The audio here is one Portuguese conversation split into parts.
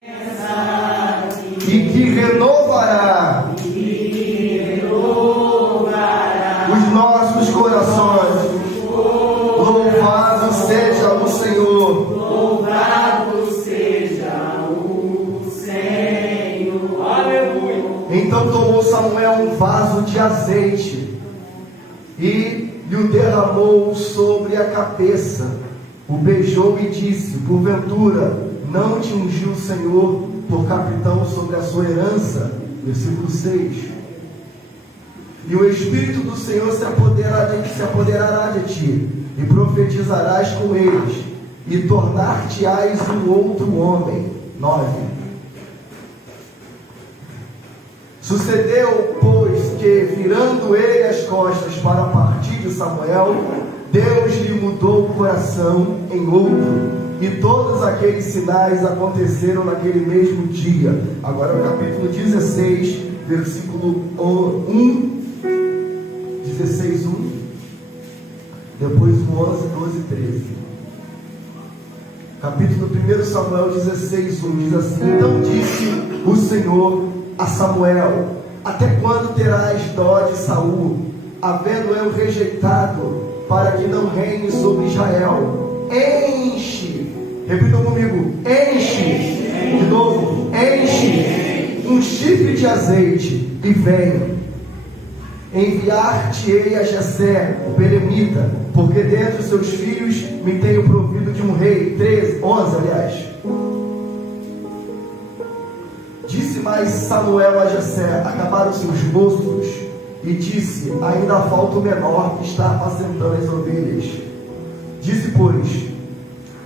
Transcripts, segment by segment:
e que renovará os nossos corações. Louvado seja o Senhor. Louvado seja o Senhor. Aleluia. Então tomou Samuel um vaso de azeite e lhe o derramou sobre a cabeça, o beijou e disse: porventura não te ungiu o Senhor por capitão sobre a sua herança? Versículo 6. E o Espírito do Senhor se apoderará de ti, e profetizarás com eles, e tornar-te-ás um outro homem. 9. Sucedeu, pois, que, virando ele as costas para partir de Samuel, Deus lhe mudou o coração em outro, e todos aqueles sinais aconteceram naquele mesmo dia. Agora o capítulo 16, versículo 1, 16, 1, depois o 11, 12 e 13. Capítulo 1 Samuel 16, 1 diz assim: então disse o Senhor a Samuel: até quando terás dó de Saul, havendo eu rejeitado, para que não reine sobre Israel? Enche, repitam comigo, enche, de novo, enche um chifre de azeite e venha. Enviar-te-ei a Jessé, o belemita, porque dentre os seus filhos me tenho provido de um rei. 11, aliás. Disse mais Samuel a Jessé: acabaram seus moços, e disse: ainda falta o menor que está apacentando as ovelhas. Disse, pois,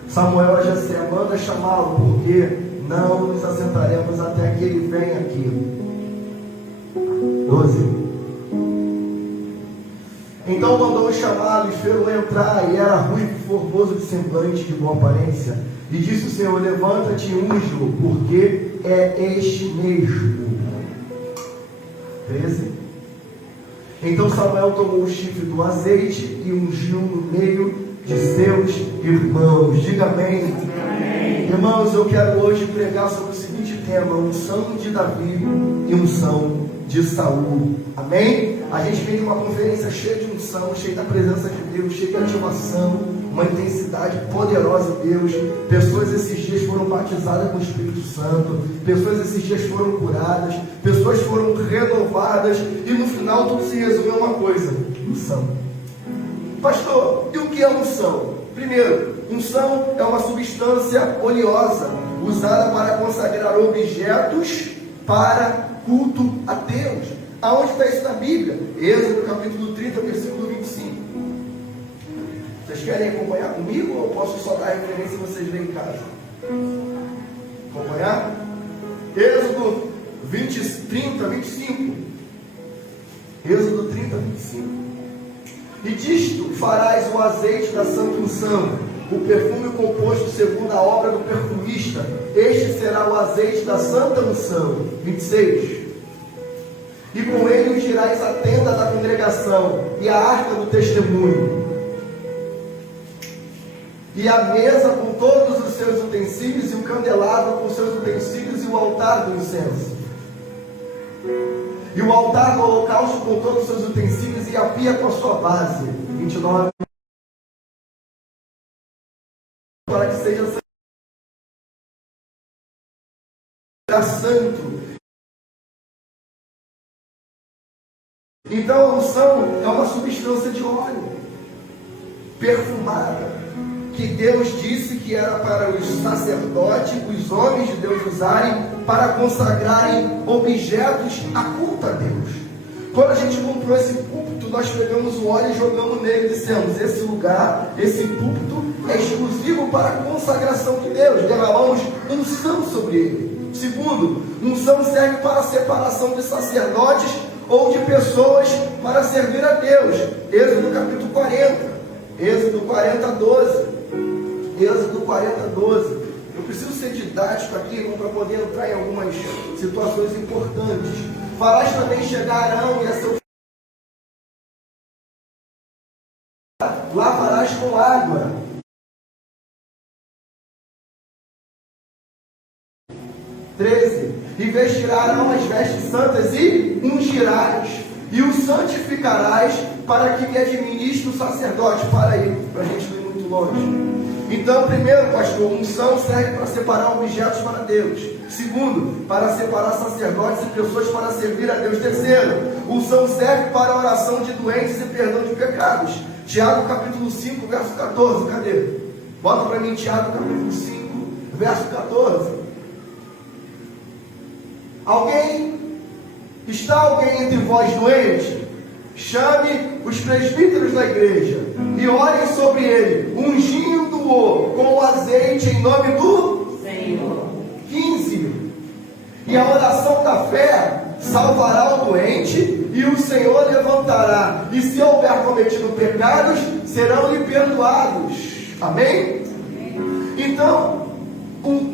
Samuel a Jessé: manda chamá-lo, porque não nos assentaremos até que ele venha aqui. 12. Então mandou chamá-lo e fê-lo entrar, e era ruivo, formoso de semblante, de boa aparência. E disse o Senhor: levanta-te e unge-o, porque é este mesmo. 13. Então Samuel tomou o chifre do azeite e ungiu no meio de seus irmãos. Diga amém. Amém. Irmãos, eu quero hoje pregar sobre o seguinte tema: unção de Davi e unção de Saul. Amém? A gente vem de uma conferência cheia de unção, cheia da presença de Deus, cheia de ativação, uma intensidade poderosa de Deus. Pessoas esses dias foram batizadas com o Espírito Santo, pessoas esses dias foram curadas, pessoas foram renovadas, e no final tudo se resume a uma coisa: unção. Pastor, e o que é unção? Primeiro, unção é uma substância oleosa usada para consagrar objetos para culto a Deus. Aonde está isso na Bíblia? Êxodo capítulo 30, versículo 25. Vocês querem acompanhar comigo, ou eu posso só dar referência e vocês veem em casa? Acompanhar? Êxodo 30, 25. Êxodo 30, 25. E disto farás o azeite da santa unção, o perfume composto segundo a obra do perfumista. Este será o azeite da santa unção. 26. E com ele ungirás a tenda da congregação e a arca do testemunho, e a mesa com todos os seus utensílios, e o candelabro com seus utensílios, e o altar do incenso, e o altar do holocausto com todos os seus utensílios, e a pia com a sua base. 29. Para que seja santo. Então a unção é uma substância de óleo perfumada, que Deus disse que era para os sacerdotes, os homens de Deus usarem para consagrarem objetos a culto a Deus. Quando a gente comprou esse púlpito, nós pegamos o óleo e jogamos nele e dissemos: esse lugar, esse púlpito é exclusivo para a consagração de Deus. Derramamos unção sobre ele. Segundo, unção serve para a separação de sacerdotes ou de pessoas para servir a Deus. Êxodo capítulo 40, Êxodo 40, 12. Êxodo 40, 12. Eu preciso ser didático aqui para poder entrar em algumas situações importantes. Farás também chegar Arão e a seu lavarás com água. 13. E vestirás as vestes santas e ungirás, e o santificarás, para que me administre o sacerdote. Para aí, para a gente não ir muito longe. Então, primeiro, pastor, unção serve para separar objetos para Deus. Segundo, para separar sacerdotes e pessoas para servir a Deus. Terceiro, unção serve para a oração de doentes e perdão de pecados. Tiago capítulo 5, verso 14. Cadê? Bota para mim Tiago capítulo 5, verso 14. Está alguém entre vós doente? Chame os presbíteros da igreja e orem sobre ele, ungindo-o com azeite em nome do Senhor. 15. E a oração da fé salvará o doente, e o Senhor levantará, e se houver cometido pecados, serão-lhe perdoados. Amém? Então,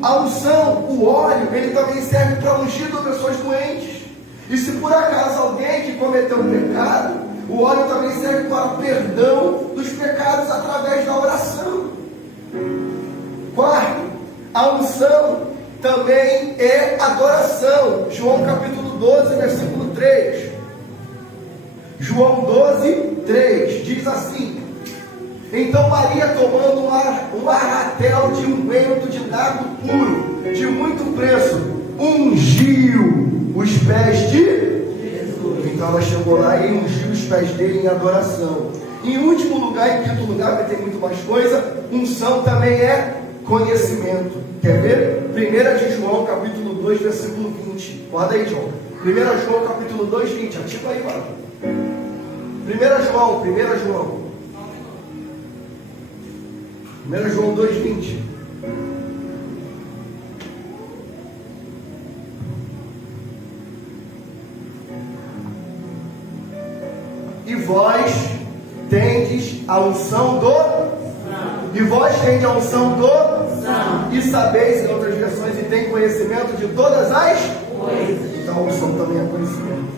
a unção, o óleo, ele também serve para ungir pessoas doentes. E se por acaso alguém que cometeu um pecado, o óleo também serve para perdão dos pecados através da oração. Quarto, a unção também é adoração. João capítulo 12, versículo 3. João 12, 3 diz assim: então Maria, tomando um arratel de unguento de nardo puro, de muito preço, ungiu os pés de Jesus. Então ela chegou lá e ungiu os pés dele em adoração. Em último lugar, em quinto lugar, porque tem muito mais coisa, unção também é conhecimento. Quer ver? 1 de João capítulo 2, versículo 20. Guarda aí, João. 1 João capítulo 2, 20. Ativa aí, mano. 1 João 2, 20. E vós tendes a unção do Santo. E vós tendes a unção do Santo. E sabeis, em outras versões, e tem conhecimento de todas as coisas. Então a unção também é conhecimento.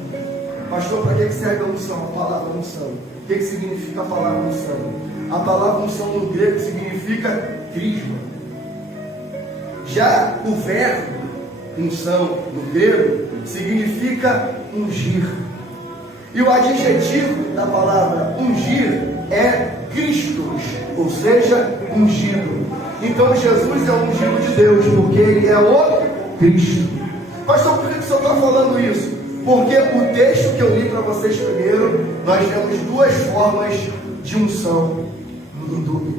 Pastor, para que serve a unção? A palavra unção. O que significa a palavra unção? A palavra unção no grego significa crisma. Já o verbo unção no grego significa ungir. E o adjetivo da palavra ungir é Christos, ou seja, ungido. Então Jesus é o ungido de Deus, porque ele é o Cristo. Pastor, por que o senhor está falando isso? Porque o texto que eu li para vocês primeiro, nós temos duas formas de unção,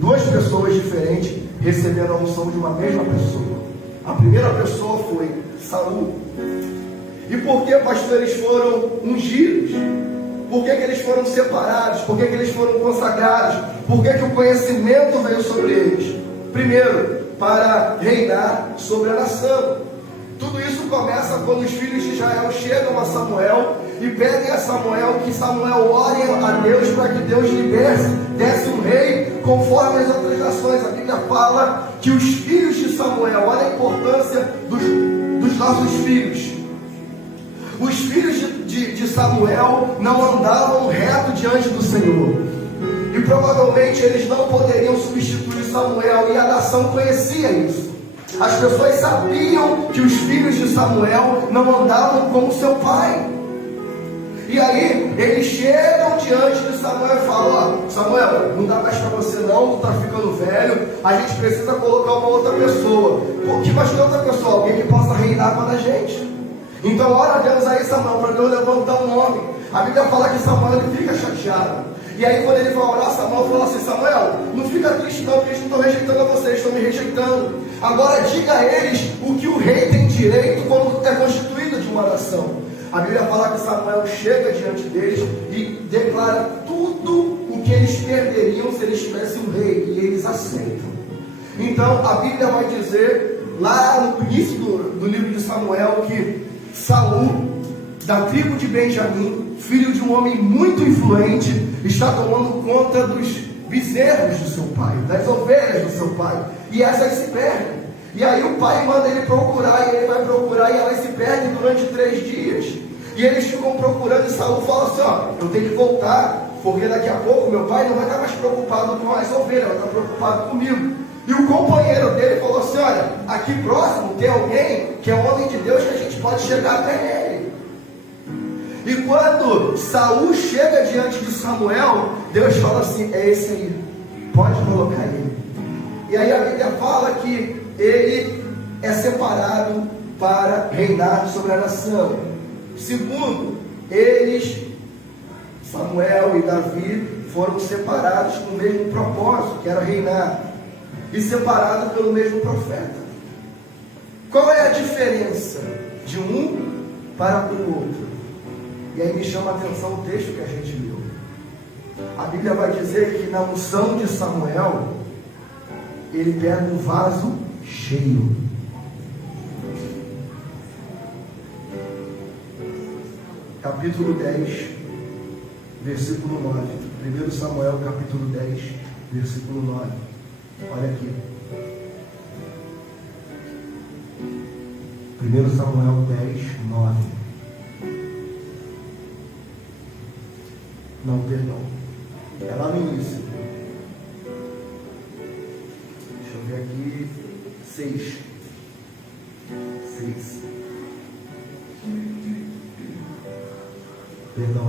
duas pessoas diferentes recebendo a unção de uma mesma pessoa. A primeira pessoa foi Saul. E por que, pastor, eles foram ungidos? Por que eles foram separados? Por que eles foram consagrados? Por que o conhecimento veio sobre eles? Primeiro, para reinar sobre a nação. Tudo isso começa quando os filhos de Israel chegam a Samuel e pedem a Samuel que Samuel ore a Deus para que Deus lhe desse um rei conforme as outras nações. A Bíblia fala que os filhos de Samuel, olha a importância dos nossos filhos. Os filhos de Samuel não andavam reto diante do Senhor. E provavelmente eles não poderiam substituir Samuel, e a nação conhecia isso. As pessoas sabiam que os filhos de Samuel não andavam como seu pai. E aí eles chegam diante de Samuel e falam: ó, Samuel, não dá mais para você não, tu está ficando velho, a gente precisa colocar uma outra pessoa. Por que mais que outra pessoa? Alguém que possa reinar para a gente. Então ora a Deus aí, Samuel, para Deus levantar um homem. A Bíblia fala que Samuel ele fica chateado. E aí quando ele vai orar, Samuel fala assim: Samuel, não fica triste não, porque eles não estão rejeitando a vocês, estão me rejeitando. Agora diga a eles o que o rei tem direito quando é constituído de uma nação. A Bíblia fala que Samuel chega diante deles e declara tudo o que eles perderiam se eles tivessem um rei, e eles aceitam. Então a Bíblia vai dizer lá no início do livro de Samuel que Saul, da tribo de Benjamim, filho de um homem muito influente, está tomando conta dos bezerros do seu pai, das ovelhas do seu pai, e essas se perdem. E aí o pai manda ele procurar, e ele vai procurar, e elas se perdem durante 3 dias. E eles ficam procurando, e Saul fala assim: ó, eu tenho que voltar, porque daqui a pouco meu pai não vai estar mais preocupado com as ovelhas, vai estar preocupado comigo. E o companheiro dele falou assim: olha, aqui próximo tem alguém que é um homem de Deus que a gente pode chegar até ele. E quando Saul chega diante de Samuel, Deus fala assim: é esse aí, pode colocar ele. E aí a Bíblia fala que ele é separado para reinar sobre a nação. Segundo, eles, Samuel e Davi, foram separados com o mesmo propósito, que era reinar, e separados pelo mesmo profeta. Qual é a diferença de um para o outro? E aí me chama a atenção o texto que a gente leu. A Bíblia vai dizer que na unção de Samuel, ele pega um vaso cheio. Capítulo 10, versículo 9. 1 Samuel, capítulo 10, versículo 9. Olha aqui. 1 Samuel 10, 9. Não, perdão. É lá no início. Deixa eu ver aqui. 6. Perdão,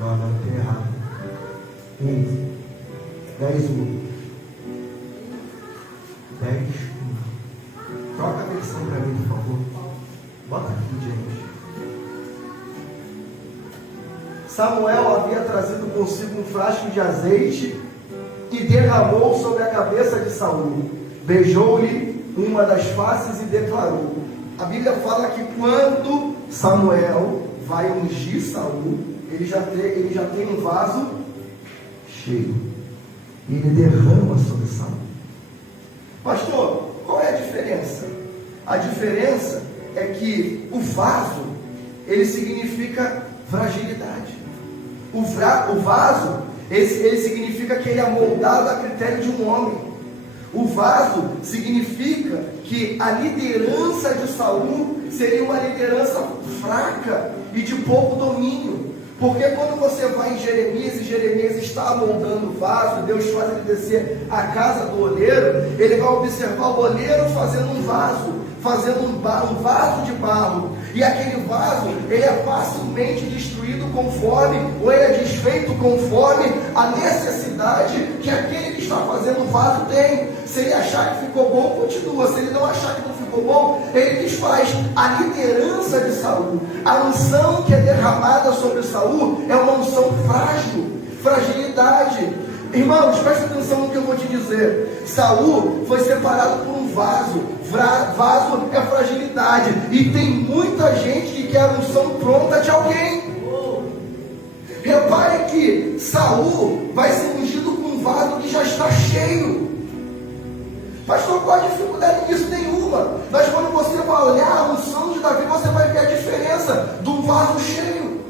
não, tem errado. 10, 1. 10, 1. Troca a versão para mim, por favor. Bota aqui, gente. Samuel havia trazido consigo um frasco de azeite e derramou sobre a cabeça de Saul. Beijou-lhe uma das faces e declarou. A Bíblia fala que quando Samuel vai ungir Saul, ele já tem um vaso cheio. E ele derrama sobre Saul. Pastor, qual é a diferença? A diferença é que o vaso, ele significa fragilidade. O vaso, ele significa que ele é moldado a critério de um homem. O vaso significa que a liderança de Saul seria uma liderança fraca e de pouco domínio. Porque quando você vai em Jeremias, e Jeremias está moldando o vaso, Deus faz ele descer a casa do oleiro, ele vai observar o oleiro fazendo um vaso, um vaso de barro. E aquele vaso, ele é facilmente destruído conforme, ou ele é desfeito conforme a necessidade que aquele que está fazendo o vaso tem. Se ele achar que ficou bom, continua. Se ele não achar que não ficou bom, ele desfaz. A liderança de Saul, a unção que é derramada sobre Saul, é uma unção frágil, fragilidade. Irmãos, presta atenção no que eu vou te dizer. Saul foi separado por um vaso. Vaso é fragilidade. E tem muita gente que quer a unção pronta de alguém. Repare que Saul vai ser ungido com um vaso que já está cheio. Pastor, qual a dificuldade nisso? Nenhuma. Mas quando você vai olhar a unção de Davi, você vai ver a diferença de um vaso cheio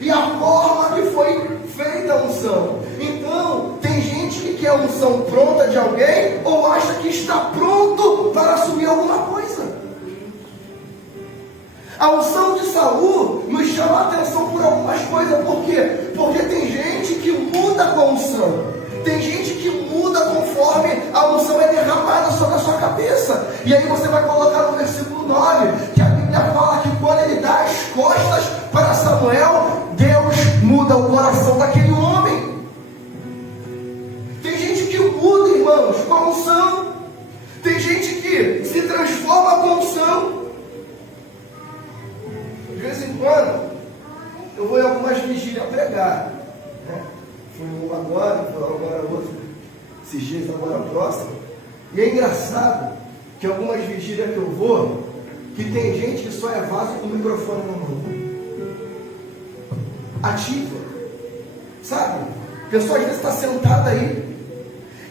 e a forma que foi feita a unção. Então, tem gente que quer a unção pronta de alguém ou acha que está pronto para assumir alguma coisa. A unção de Saul nos chama a atenção por algumas coisas. Por quê? Porque tem gente que muda com a unção. Tem gente que muda conforme a unção é derramada sobre a sua cabeça. E aí você vai colocar no versículo 9, que a Bíblia fala que quando ele dá as costas para Samuel, Deus muda o coração daquele homem. Tem gente que muda, irmãos, com a unção. Tem gente que se transforma com a unção. De vez em quando, eu vou em algumas vigílias pregar, né? Fui uma agora, outra, esses dias agora próximo. E é engraçado que algumas vigílias que eu vou, que tem gente que só é vaso com o microfone na mão. Ativa. Sabe? A pessoa às vezes está sentada aí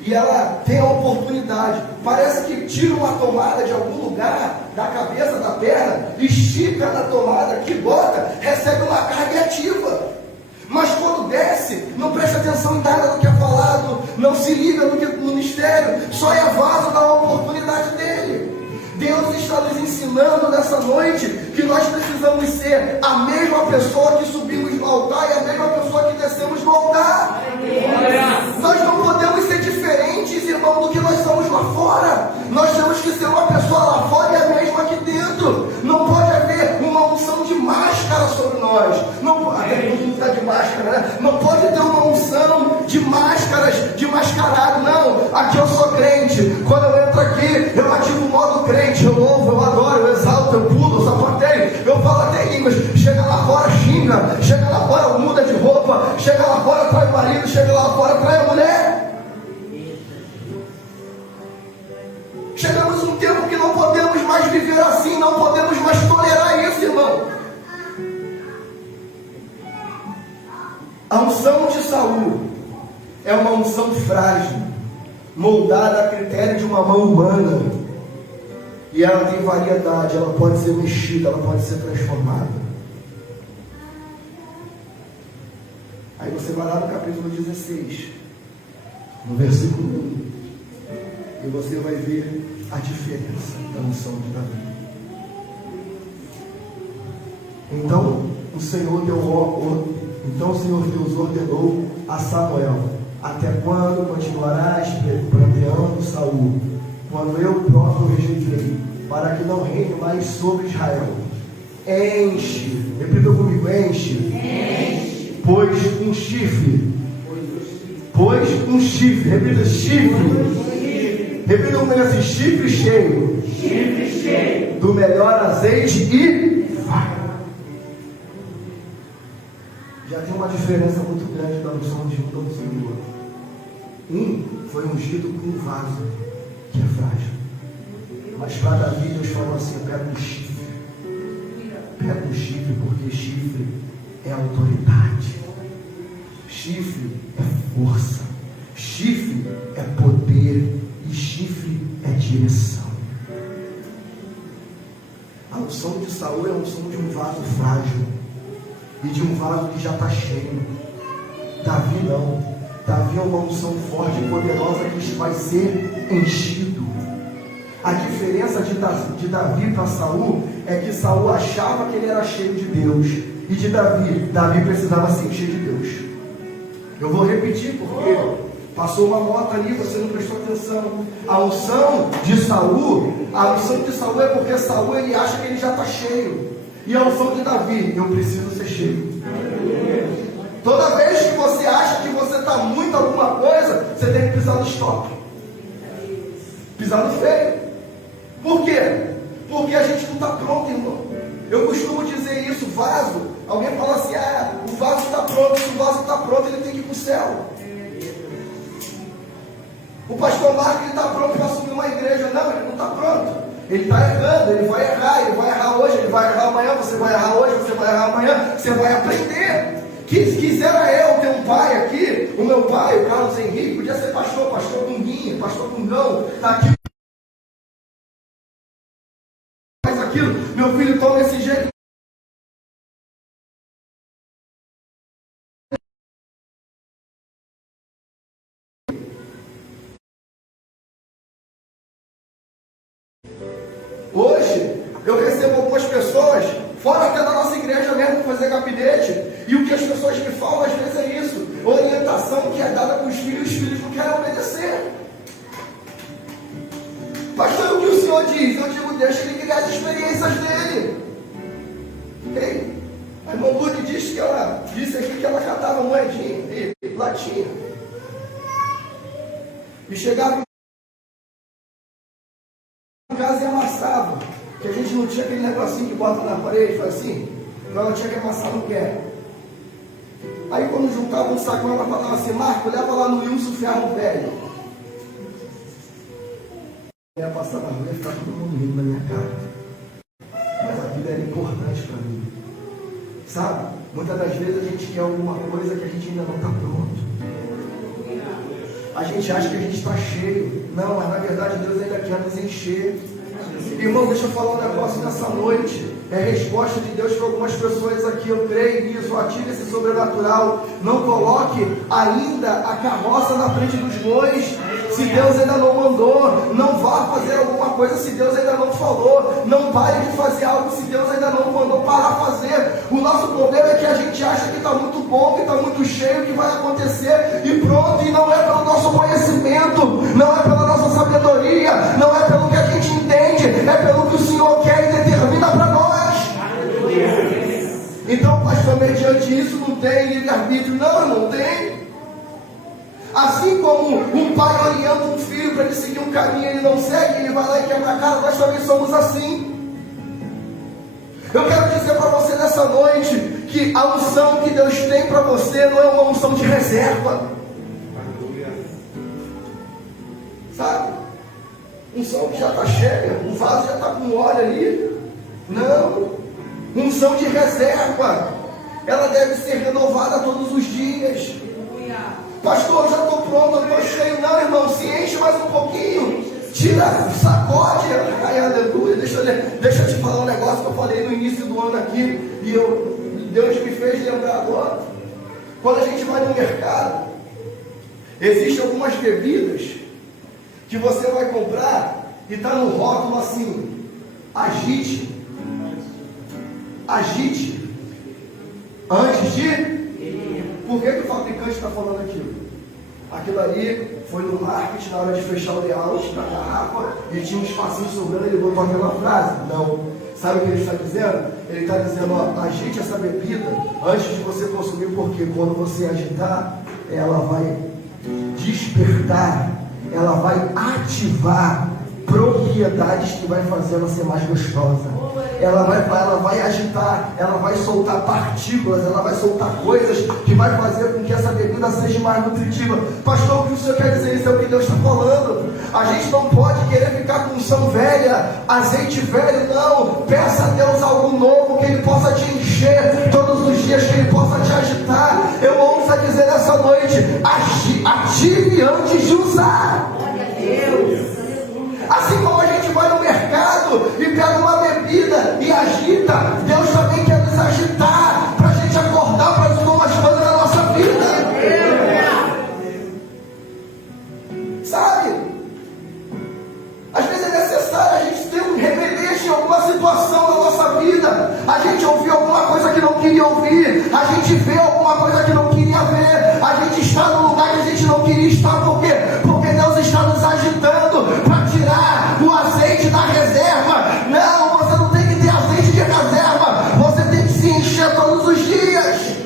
e ela tem a oportunidade. Parece que tira uma tomada de algum lugar, da cabeça, da perna, estica na tomada, que bota, recebe uma carga ativa. Mas quando desce, não presta atenção em nada do que é falado, não se liga no mistério, só é vaso da oportunidade dele. Deus está nos ensinando nessa noite que nós precisamos ser a mesma pessoa que subimos no altar e a mesma pessoa que descemos no altar. Nós não podemos ser diferentes diferentes, irmão, do que nós somos lá fora. Nós temos que ser uma pessoa lá fora e a mesma aqui dentro. Não pode haver uma unção de máscara sobre nós. Não pode, até todo mundo está de máscara, né? Não pode ter uma unção de máscaras, de mascarado. Não, aqui eu sou crente. Quando eu entro aqui, eu ativo o modo crente. Eu louvo, eu adoro, eu exalto, eu pulo, eu sapateio, eu falo até línguas. Chega lá fora, xinga. Chega lá fora, muda de roupa. Chega lá fora, trai o marido. Chega lá fora, trai a mulher. Chegamos num tempo que não podemos mais viver assim, não podemos mais tolerar isso, irmão. A unção de Saul é uma unção frágil, moldada a critério de uma mão humana, e ela tem variedade, ela pode ser mexida, ela pode ser transformada. Aí você vai lá no capítulo 16, no versículo 1, e você vai ver a diferença da unção de Davi. Então o Senhor Deus ordenou a Samuel: até quando continuarás pranteando Saul, quando eu próprio o rejeitei, para que não reine mais sobre Israel? Enche, repita comigo, enche. Pois um chifre, repita, chifre. Repita comigo assim: chifre cheio, do melhor azeite e faca. Já tem uma diferença muito grande da unção de um para o Senhor. Um foi ungido com um vaso, que é frágil. Mas para Davi, Deus falou assim: pega um chifre. Pega um chifre, porque chifre é autoridade. Chifre é força. Chifre é poder. E chifre é direção. A unção de Saul é a unção de um vaso frágil e de um vaso que já está cheio. Davi não. Davi é uma unção forte e poderosa que vai ser enchido. A diferença de Davi para Saul é que Saul achava que ele era cheio de Deus, e de Davi precisava ser cheio de Deus. Eu vou repetir porque passou uma moto ali, você não prestou atenção. A unção de Saul é porque Saul ele acha que ele já está cheio. E a unção de Davi: eu preciso ser cheio. Toda vez que você acha que você está muito alguma coisa, você tem que pisar no stop. Pisar no freio. Por quê? Porque a gente não está pronto, irmão. Eu costumo dizer isso: vaso. Alguém fala assim: o vaso está pronto. Se o vaso está pronto, ele tem que ir para o céu. O pastor Marco está pronto para assumir uma igreja. Não, ele não está pronto. Ele está errando, ele vai errar hoje, ele vai errar amanhã, você vai errar hoje, você vai errar amanhã, você vai aprender. Quisera eu ter um pai aqui, o meu pai, o Carlos Henrique, podia ser pastor Gunguinha, pastor Gungão, está aqui. Faz aquilo, meu filho toma esse jeito. Hoje, eu recebo algumas pessoas, fora até da nossa igreja mesmo, para fazer gabinete, e o que as pessoas me falam às vezes é isso: orientação que é dada para os filhos não querem obedecer. Pastor, o que o senhor diz? Eu digo: deixa ele criar as experiências dele. Ei, a irmã Lourdes disse aqui que ela catava moedinha e latinha, e chegava em casa e amassava, que a gente não tinha aquele negocinho que bota na parede, faz assim, então ela tinha que amassar no pé. Aí quando juntava um saco, ela falava assim: Marco, leva lá no Wilson Ferro Velho. Eu ia passar na rua e ficar todo mundo rindo na minha cara, mas a vida era importante para mim, sabe? Muitas das vezes a gente quer alguma coisa que a gente ainda não está pronto. A gente acha que a gente está cheio. Não, mas na verdade Deus ainda quer nos encher. Irmão, deixa eu falar um negócio nessa noite. É resposta de Deus para algumas pessoas aqui. Eu creio nisso. Ative esse sobrenatural. Não coloque ainda a carroça na frente dos bois. Se Deus ainda não mandou, não vá fazer alguma coisa se Deus ainda não falou. Não pare de fazer algo se Deus ainda não mandou parar fazer. O nosso problema é que a gente acha que está muito bom bom, que está muito cheio, que vai acontecer e pronto. E não é pelo nosso conhecimento, não é pela nossa sabedoria, não é pelo que a gente entende, é pelo que o Senhor quer e determina para nós. Então, pastor, mediante isso não tem livre-arbítrio? Não, não tem. Assim como um pai orienta um filho para ele seguir um caminho, ele não segue, ele vai lá e quebra a cara, nós também somos assim. Eu quero dizer para você nessa noite que a unção que Deus tem para você não é uma unção de reserva. Sabe? Unção que já está cheia, o vaso já está com óleo ali. Não. Unção de reserva. Ela deve ser renovada todos os dias. Pastor, já estou pronto, eu estou cheio. Não, irmão, se enche mais um pouquinho. Tira, sacode. Ai, aleluia. Deixa eu te falar um negócio que eu falei no início do ano aqui. E Deus me fez lembrar agora. Quando a gente vai no mercado, existem algumas bebidas que você vai comprar e está no rótulo assim: agite. Agite. Antes de... Por que o fabricante está falando aquilo? Aquilo ali foi no marketing, na hora de fechar o layout da garrafa, e tinha um espacinho sobrando, ele botou aquela frase? Não. Sabe o que ele está dizendo? Ele está dizendo, ó, agite essa bebida antes de você consumir, porque quando você agitar, ela vai despertar, ela vai ativar propriedades que vai fazer ela ser mais gostosa. Ela vai agitar, ela vai soltar partículas, ela vai soltar coisas que vai fazer com que essa bebida seja mais nutritiva. Pastor, o que o senhor quer dizer? Isso é o que Deus está falando. A gente não pode querer ficar com unção velha, azeite velho, não. Peça a Deus algo novo, que Ele possa te encher todos os dias, que Ele possa te agitar. Eu ouço a dizer nessa noite: ative antes de usar. Glória a Deus. Assim como a gente vai no mercado e pega uma bebida e agita, Deus também quer nos agitar para a gente acordar para as novas coisas da nossa vida. Sabe? Às vezes é necessário a gente ter um remeleixo em alguma situação da nossa vida. A gente ouviu alguma coisa que não queria ouvir, a gente vê alguma coisa que não queria ver, a gente está num lugar que a gente não queria estar. Por quê? Porque Deus está nos agitando para tirar o azeite da reserva. Não, você não tem que ter azeite de reserva, você tem que se encher todos os dias.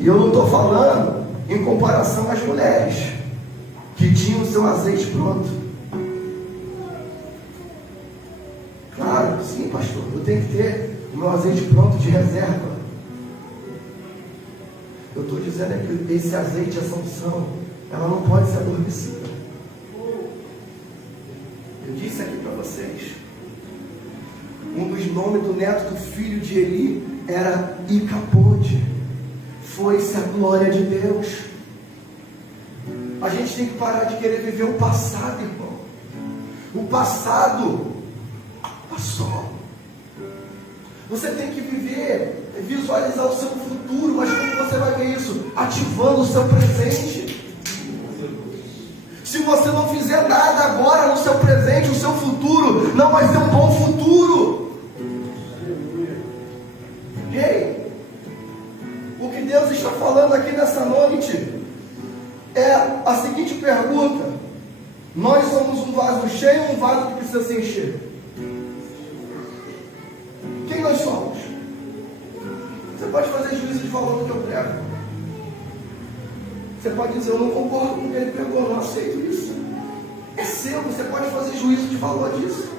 E eu não estou falando em comparação às mulheres que tinham o seu azeite pronto. Claro, sim, pastor, eu tenho que ter o meu azeite pronto de reserva. Eu estou dizendo é que esse azeite, essa unção, ela não pode ser adormecida. Eu disse aqui para vocês, um dos nomes do neto do filho de Eli era Icabode. Foi-se a glória de Deus. A gente tem que parar de querer viver o passado, irmão. O passado passou. Você tem que viver, visualizar o seu futuro. Mas como você vai ver isso? Ativando o seu presente. Se você não fizer nada agora no seu presente, o seu futuro não vai ser um bom futuro. Ei, o que Deus está falando aqui nessa noite é a seguinte pergunta: nós somos um vaso cheio ou um vaso que precisa se encher? Quem nós somos? Você pode fazer juízo de valor do que eu prego. Você pode dizer: eu não concordo com o que ele pregou, eu não aceito isso. É seu, você pode fazer juízo de valor disso.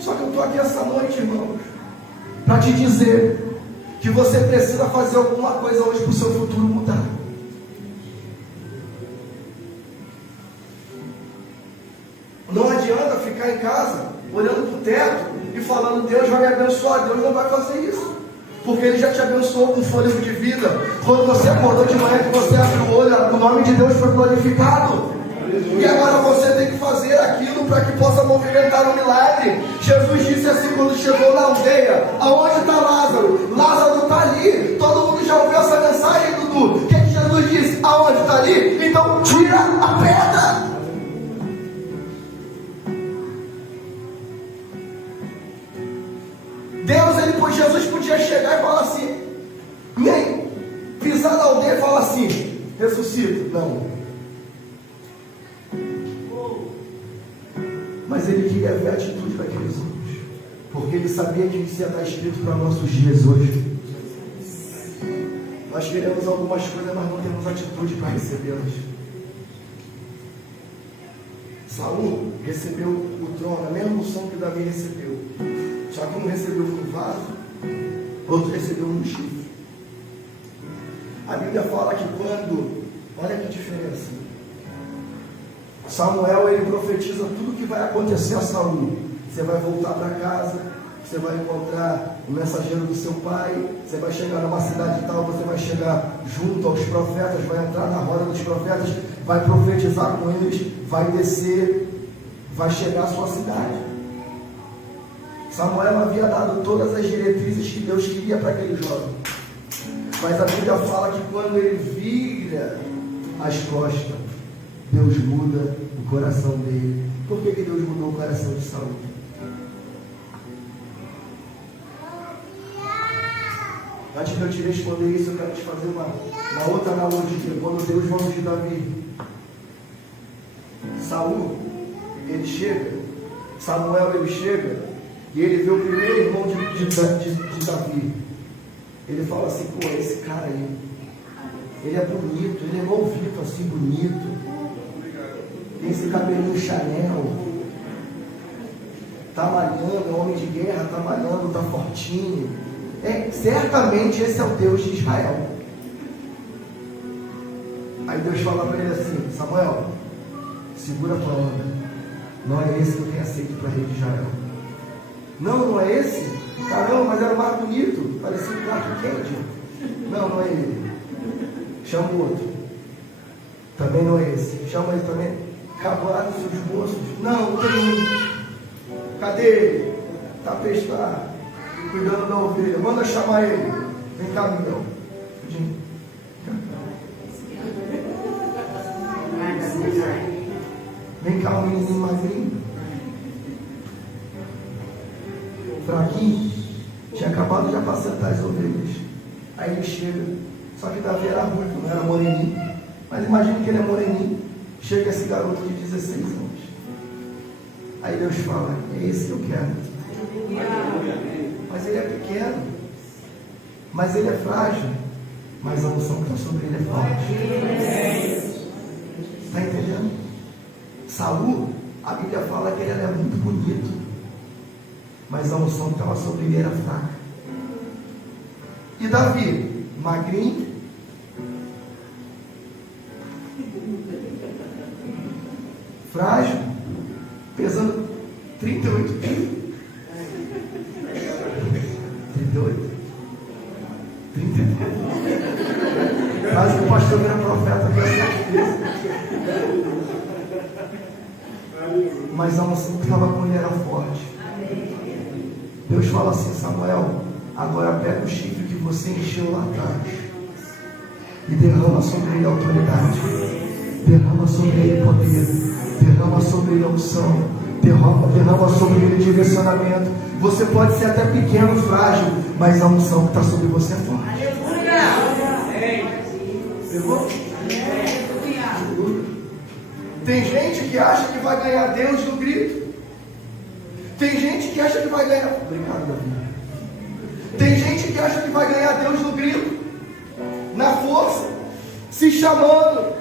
Só que eu estou aqui essa noite, irmãos, para te dizer que você precisa fazer alguma coisa hoje para o seu futuro mudar. Não adianta ficar em casa, olhando para o teto e falando: Deus vai me abençoar. Deus não vai fazer isso, porque Ele já te abençoou com fôlego de vida. Quando você acordou de manhã, que você abriu o olho, o nome de Deus foi glorificado. E agora você tem que fazer aquilo para que possa movimentar um milagre. Jesus disse assim quando chegou na aldeia: aonde está Lázaro? Lázaro está ali. Todo mundo já ouviu essa mensagem, Dudu? O que Jesus disse? Aonde está ali? Então tira a pedra. Deus, Ele Jesus podia chegar e falar assim, e aí, pisar na aldeia e falar assim, ressuscita. Não. Mas ele queria ver a atitude daqueles homens, porque ele sabia que isso ia estar escrito para nossos dias hoje. Nós queremos algumas coisas, mas não temos atitude para recebê-las. Saul recebeu o trono, a mesma unção que Davi recebeu. Só que um recebeu no vaso, outro recebeu no chifre. A Bíblia fala que quando, olha que diferença, Samuel, ele profetiza tudo que vai acontecer a Saul. Você vai voltar para casa, você vai encontrar o mensageiro do seu pai, você vai chegar numa cidade tal, você vai chegar junto aos profetas, vai entrar na roda dos profetas, vai profetizar com eles, vai descer, vai chegar à sua cidade. Samuel havia dado todas as diretrizes que Deus queria para aquele jovem. Mas a Bíblia fala que quando ele vira as costas, Deus muda o coração dele. Por que Deus mudou o coração de Saul? Antes de eu te responder isso, eu quero te fazer uma outra analogia. Quando Deus falou de Davi, Saul, ele chega, Samuel, ele chega, e ele vê o primeiro irmão de Davi. Ele fala assim, pô, esse cara aí, ele é bonito, ele é novinho assim, bonito, tem esse cabelinho Chanel, tá malhando, é homem de guerra, tá malhando, tá fortinho. Certamente esse é o Deus de Israel. Aí Deus fala para ele assim, Samuel, segura a tua onda, não é esse que eu tenho aceito para rei de Israel. Não é esse? Caramba, mas era o mais bonito, parecia um prato quente. Não é ele. Chama o outro. Também não é esse. Chama ele também. Acabaram os seus moços. Não tem. Cadê ele? Tá pescar, cuidando da ovelha. Manda chamar ele. Vem cá, Miguel. Vem cá, um menino magrinho, fraquinho, tinha acabado de apacentar as ovelhas. Aí ele chega, só que Davi era ruivo, não era moreninho. Mas imagine que ele é moreninho. Chega esse garoto de 16 anos. Aí Deus fala, é esse que eu quero. Mas ele é pequeno, mas ele é frágil, mas a unção que está sobre ele é forte. Está entendendo? Saul, a Bíblia fala que ele era muito bonito, mas a unção que estava sobre ele era fraca. E Davi, magrinho, frágil, pesando 38 quilos. 38? 38. Quase que o pastor era profeta para essa. Mas a unção que estava com ele era forte. Deus fala assim, Samuel, agora pega o chifre que você encheu lá atrás e derrama sobre ele autoridade, derrama sobre ele poder, derrama sobre ele unção, derrama sobre ele direcionamento. Você pode ser até pequeno, frágil, mas a unção que está sobre você é forte. Pegou? Tem gente que acha que vai ganhar Deus no grito. Tem gente que acha que vai ganhar. Obrigado, Davi. Tem gente que acha que vai ganhar Deus no grito, na força, se chamando.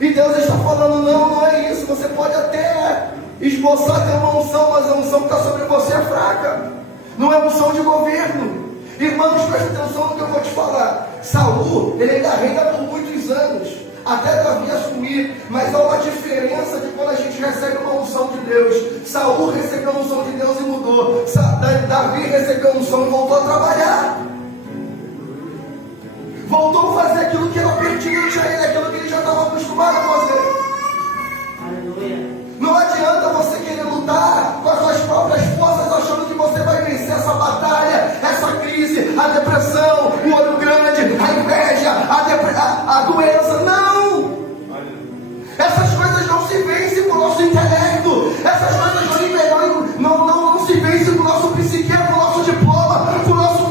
E Deus está falando, não é isso. Você pode até esboçar ter uma unção, mas a unção que está sobre você é fraca. Não é unção de governo. Irmãos, preste atenção no que eu vou te falar. Saul, ele ainda reina por muitos anos, até Davi assumir, mas há uma diferença de quando a gente recebe uma unção de Deus. Saul recebeu a unção de Deus e mudou. Davi recebeu a unção e voltou a trabalhar. Voltou a fazer aquilo que era pertinente a ele, aquilo que ele já estava acostumado a fazer. Não adianta você querer lutar com as suas próprias forças, achando que você vai vencer essa batalha, essa crise, a depressão, o olho grande, a inveja, a doença. Não! Essas coisas não se vencem com o nosso intelecto. Essas coisas não se vencem com o nosso psique, com o nosso diploma, com o nosso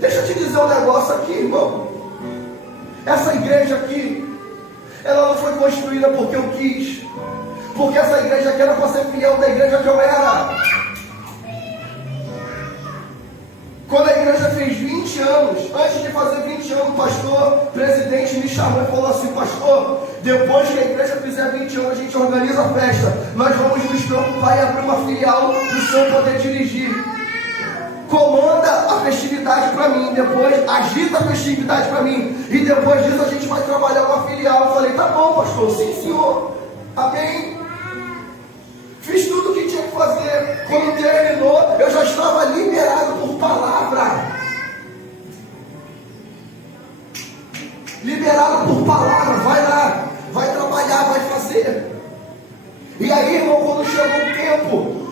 Deixa eu te dizer um negócio aqui, irmão. Essa igreja aqui, ela não foi construída porque eu quis. Porque essa igreja aqui era para ser fiel da igreja que eu era. Quando a igreja fez 20 anos, antes de fazer 20 anos, o pastor, presidente, me chamou e falou assim: pastor, depois que a igreja fizer 20 anos, a gente organiza a festa. Nós vamos nos preocupar em abrir uma filial para o senhor poder dirigir. Comanda a festividade para mim, depois agita a festividade para mim, e depois disso a gente vai trabalhar uma filial. Eu falei: tá bom, pastor, sim senhor, amém. Fiz tudo o que tinha que fazer. Quando terminou, eu já estava liberado por palavra. Liberado por palavra. Vai lá, vai trabalhar, vai fazer. E aí, irmão, quando chegou o tempo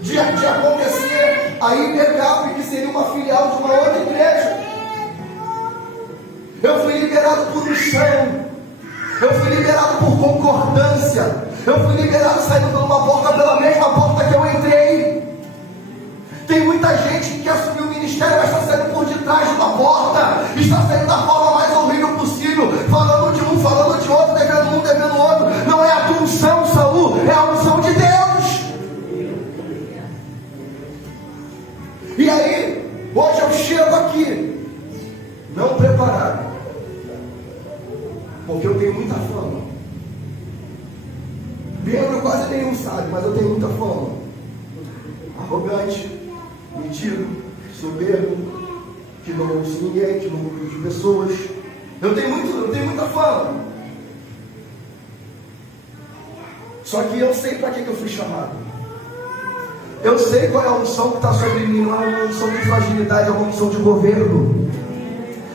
de acontecer a IBECAP, que seria uma filial de uma outra igreja, eu fui liberado por unção. Eu fui liberado por concordância. Eu fui liberado saindo por uma porta, pela mesma porta que eu entrei. Tem muita gente que quer assumir o ministério, mas está saindo por detrás de uma porta. Está saindo da forma mais horrível possível. Falando de um, falando de outro, devendo um, devendo outro. Não é a tua unção, Saul, é a unção de Deus. E aí, hoje eu chego aqui, não preparado. Porque eu tenho muita fama. Membro quase nenhum sabe, mas eu tenho muita fama. Arrogante, metido, soberbo, que não ouço ninguém, que não cuido de pessoas. Eu tenho muita fama. Só que eu sei para que eu fui chamado. Eu sei qual é a unção que está sobre mim. Não é uma unção de fragilidade, é uma unção de governo.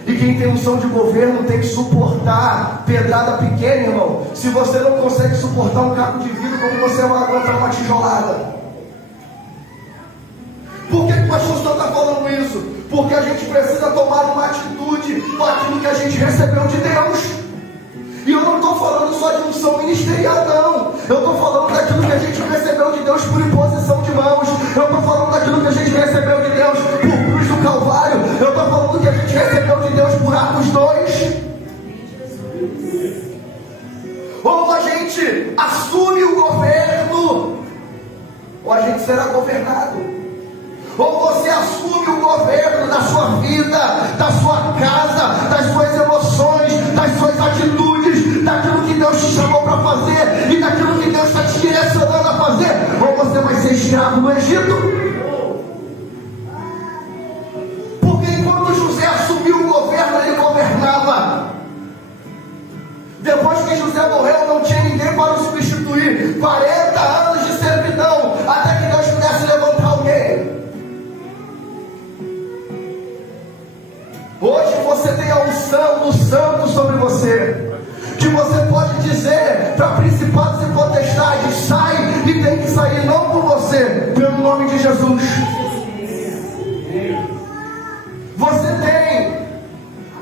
E quem tem unção de governo tem que suportar pedrada pequena, irmão. Se você não consegue suportar um caco de vidro, como você vai aguentar uma tijolada? Por que o pastor está falando isso? Porque a gente precisa tomar uma atitude com aquilo que a gente recebeu de Deus. E eu não estou falando só de unção ministerial, não. Eu estou falando daquilo que a gente recebeu de Deus por imposição de mãos. Eu estou falando daquilo que a gente recebeu de Deus por cruz do Calvário. Eu estou falando do que a gente recebeu de Deus por Atos 2. Ou a gente assume o governo, ou a gente será governado. Ou você assume o governo da sua vida, da sua casa, das suas emoções, das suas atitudes, daquilo que Deus te chamou para fazer e daquilo que Deus está te direcionando a fazer, ou você vai ser escravo no Egito. Porque enquanto José assumiu o governo, ele governava. Depois que José morreu, não tinha ninguém para o substituir. 40 anos de servidão, até que Deus pudesse levantar alguém. Hoje você tem a unção do santo sobre você, que você pode dizer para principados e potestades: sai, e tem que sair não por você, pelo nome de Jesus.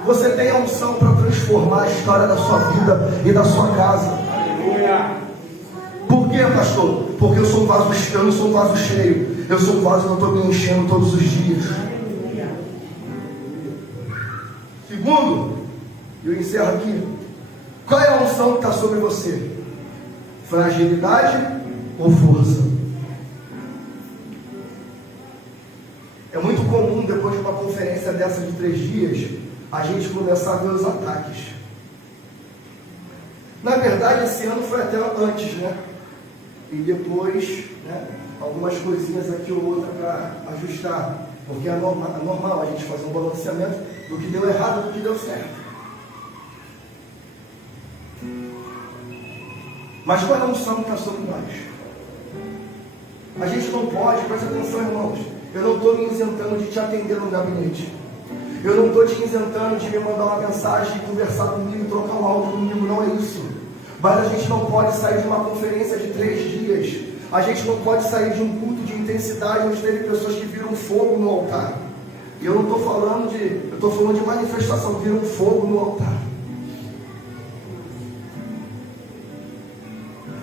Você tem a unção para transformar a história da sua vida e da sua casa. Por quê, pastor? Porque eu sou um vaso, eu não sou um vaso cheio. Eu sou um vaso que eu estou me enchendo todos os dias. Segundo, eu encerro aqui. Qual é a unção que está sobre você? Fragilidade ou força? É muito comum, depois de uma conferência dessa de 3 dias, a gente começar a ver os ataques. Na verdade, esse ano foi até antes, né? E depois, né, algumas coisinhas aqui ou outra para ajustar. Porque é normal a gente fazer um balanceamento do que deu errado e do que deu certo. Mas qual é a unção que está sobre nós? A gente não pode, presta atenção, irmãos. Eu não estou me isentando de te atender no gabinete. Eu não estou te isentando de me mandar uma mensagem, conversar comigo, trocar um áudio comigo. Não é isso. Mas a gente não pode sair de uma conferência de 3 dias. A gente não pode sair de um culto de intensidade onde teve pessoas que viram fogo no altar. E eu não estou falando eu estou falando de manifestação, viram fogo no altar.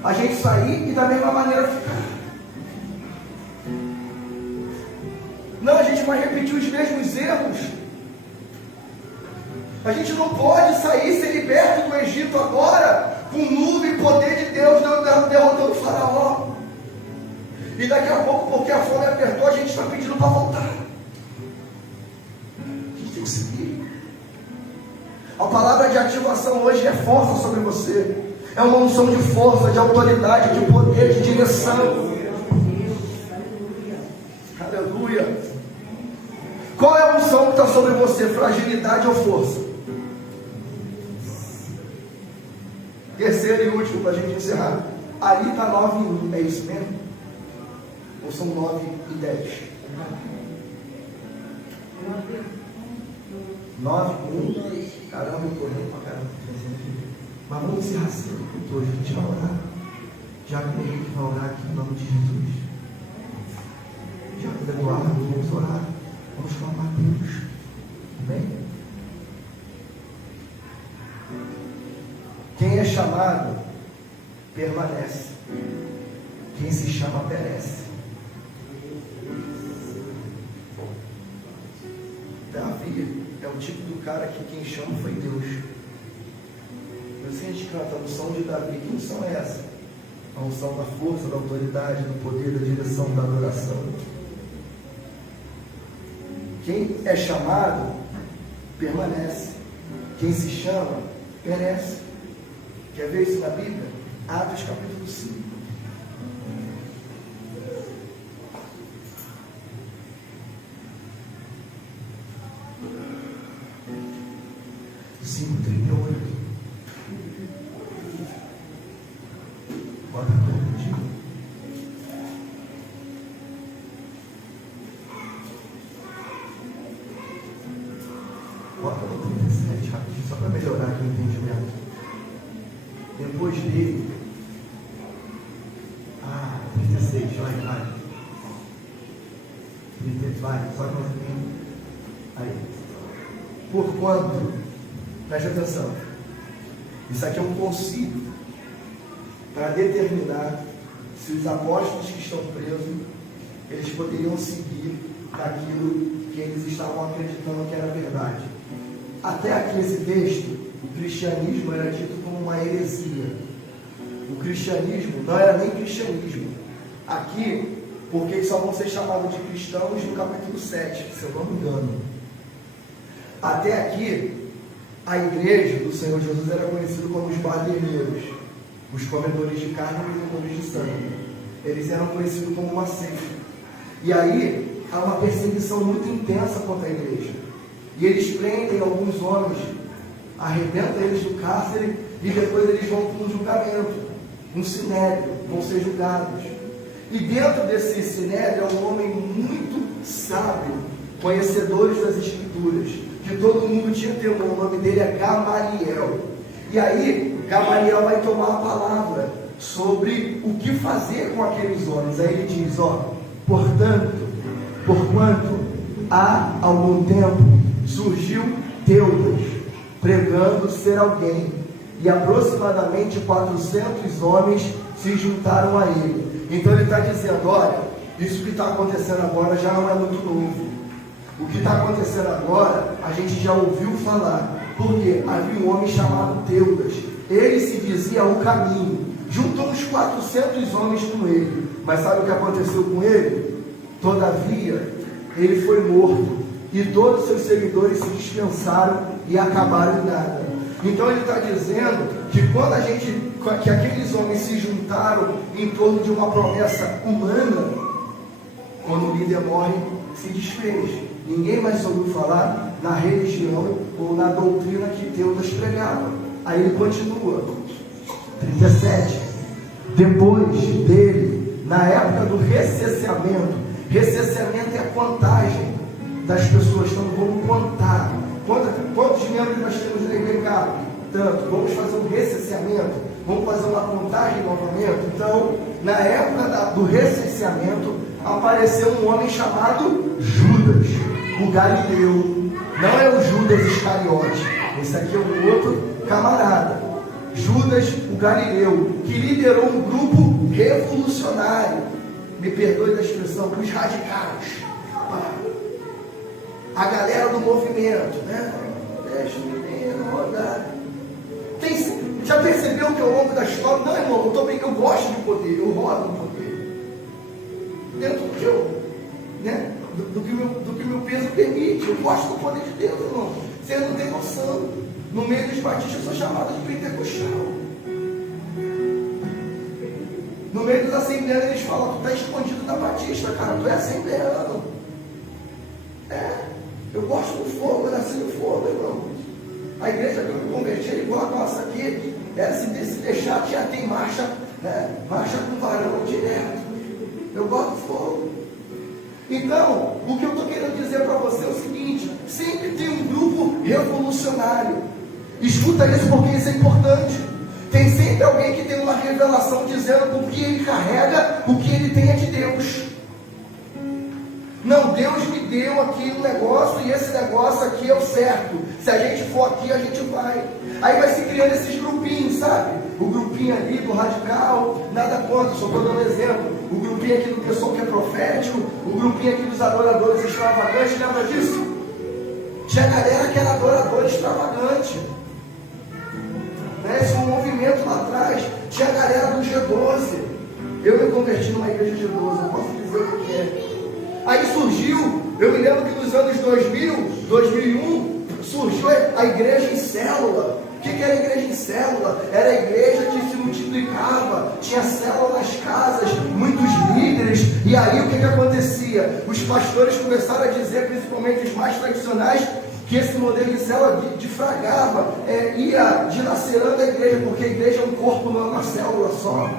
A gente sair e da mesma maneira ficar. Não, a gente vai repetir os mesmos erros. A gente não pode sair, ser liberto do Egito agora, com nuvem e poder de Deus derrotando o faraó. E daqui a pouco, porque a fome apertou, a gente está pedindo para voltar. A gente tem que seguir. A palavra de ativação hoje é força sobre você. É uma unção de força, de autoridade, de poder, de direção. Aleluia. Qual é a unção que está sobre você? Fragilidade ou força? Terceiro e último para a gente encerrar. Ali está 9 e 1, é isso mesmo? Ou são 9 e 10? 9 e 1. Caramba, eu estou rindo pra caramba. Mas vamos encerrar assim hoje. A gente vai orar. Já que a gente vai orar aqui em nome de Jesus. Já que Eduardo, vamos orar. Vamos clamar a Deus. Amém? Quem é chamado permanece. Quem se chama perece. Davi é o tipo do cara que quem chama foi Deus. Por isso que a gente canta a unção de Davi. Que unção é essa? A unção da força, da autoridade, do poder, da direção, da adoração. Quem é chamado permanece. Quem se chama perece. Quer ver isso na Bíblia? Atos capítulo 5. Bota contigo. Bota no 37 rapidinho, só para melhorar aqui o entendimento. Depois dele, 36, vai. 36, vai, só que nós temos. Aí. Porquanto, preste atenção, isso aqui é um concílio para determinar se os apóstolos que estão presos, eles poderiam seguir daquilo que eles estavam acreditando que era verdade. Até aqui esse texto, o cristianismo era dito como uma heresia. O cristianismo não era nem cristianismo. Aqui, porque eles só vão ser chamados de cristãos no capítulo 7, se eu não me engano. Até aqui, a igreja do Senhor Jesus era conhecida como os bardemeiros, os comedores de carne e os comedores de sangue. Eles eram conhecidos como uma seita. E aí, há uma perseguição muito intensa contra a igreja. E eles prendem alguns homens, arrebentam eles do cárcere e depois eles vão para um julgamento, um sinédrio, vão ser julgados. E dentro desse sinédrio é um homem muito sábio, conhecedor das escrituras, que todo mundo tinha temor. O nome dele é Gamaliel. E aí, Gamaliel vai tomar a palavra sobre o que fazer com aqueles homens. Aí ele diz, porquanto há algum tempo surgiu Teudas, pregando ser alguém, e aproximadamente 400 homens se juntaram a ele. Então ele está dizendo, olha, isso que está acontecendo agora já não é muito novo. O que está acontecendo agora, a gente já ouviu falar, porque havia um homem chamado Teudas, ele se dizia o caminho, juntou uns 400 homens com ele, mas sabe o que aconteceu com ele? Todavia, ele foi morto, e todos os seus seguidores se dispensaram e acabaram em nada. Então ele está dizendo que que aqueles homens se juntaram em torno de uma promessa humana, quando o líder morre, se desfez. Ninguém mais ouviu falar na religião ou na doutrina que Teudas pregava. Aí ele continua, 37. Depois dele, na época do recenseamento é a contagem das pessoas, então vamos contar. Quantos membros nós temos na igreja? Tanto, vamos fazer um recenseamento, vamos fazer uma contagem novamente. Então, na época do recenseamento, apareceu um homem chamado Judas, o Galileu. Não é o Judas Iscariote, esse aqui é um outro camarada. Judas, o Galileu, que liderou um grupo revolucionário, me perdoe da expressão, os radicais. A galera do movimento, né? Deixa o menino rodar. Já percebeu que ao longo da história, não, irmão, eu gosto de poder, eu rodo no poder. Dentro do que eu, né? Do que meu peso permite. Eu gosto do poder de Deus, irmão. Você não tem noção. No meio dos batistas eu sou chamado de pentecostal. No meio dos assembleanos eles falam, tu está escondido da batista, cara, tu é assembleano. Eu gosto do fogo, eu nasci no fogo, irmão. A igreja que eu me converti, igual a nossa aqui, se deixar, tem marcha, né? Marcha com varão direto. Eu gosto do fogo. Então, o que eu estou querendo dizer para você é o seguinte: sempre tem um grupo revolucionário. Escuta isso porque isso é importante. Tem sempre alguém que tem uma revelação dizendo o que ele carrega, o que ele tem é de Deus. Não, Deus me deu aqui um negócio e esse negócio aqui é o certo. Se a gente for aqui, a gente vai. Aí vai se criando esses grupinhos, sabe? O grupinho ali do radical, nada contra, só estou dando um exemplo. O grupinho aqui do pessoal que é profético, o grupinho aqui dos adoradores extravagantes, lembra disso? Tinha galera que era adorador extravagante. Esse é um movimento lá atrás. Tinha a galera do G12. Eu me converti numa igreja G12, eu posso dizer o que é. Aí surgiu, eu me lembro que nos anos 2000, 2001, surgiu a igreja em célula. O que era a igreja em célula? Era a igreja que se multiplicava, tinha célula nas casas, muitos líderes. E aí o que acontecia? Os pastores começaram a dizer, principalmente os mais tradicionais, que esse modelo de célula difragava, ia dilacerando a igreja, porque a igreja é um corpo, não é uma célula só.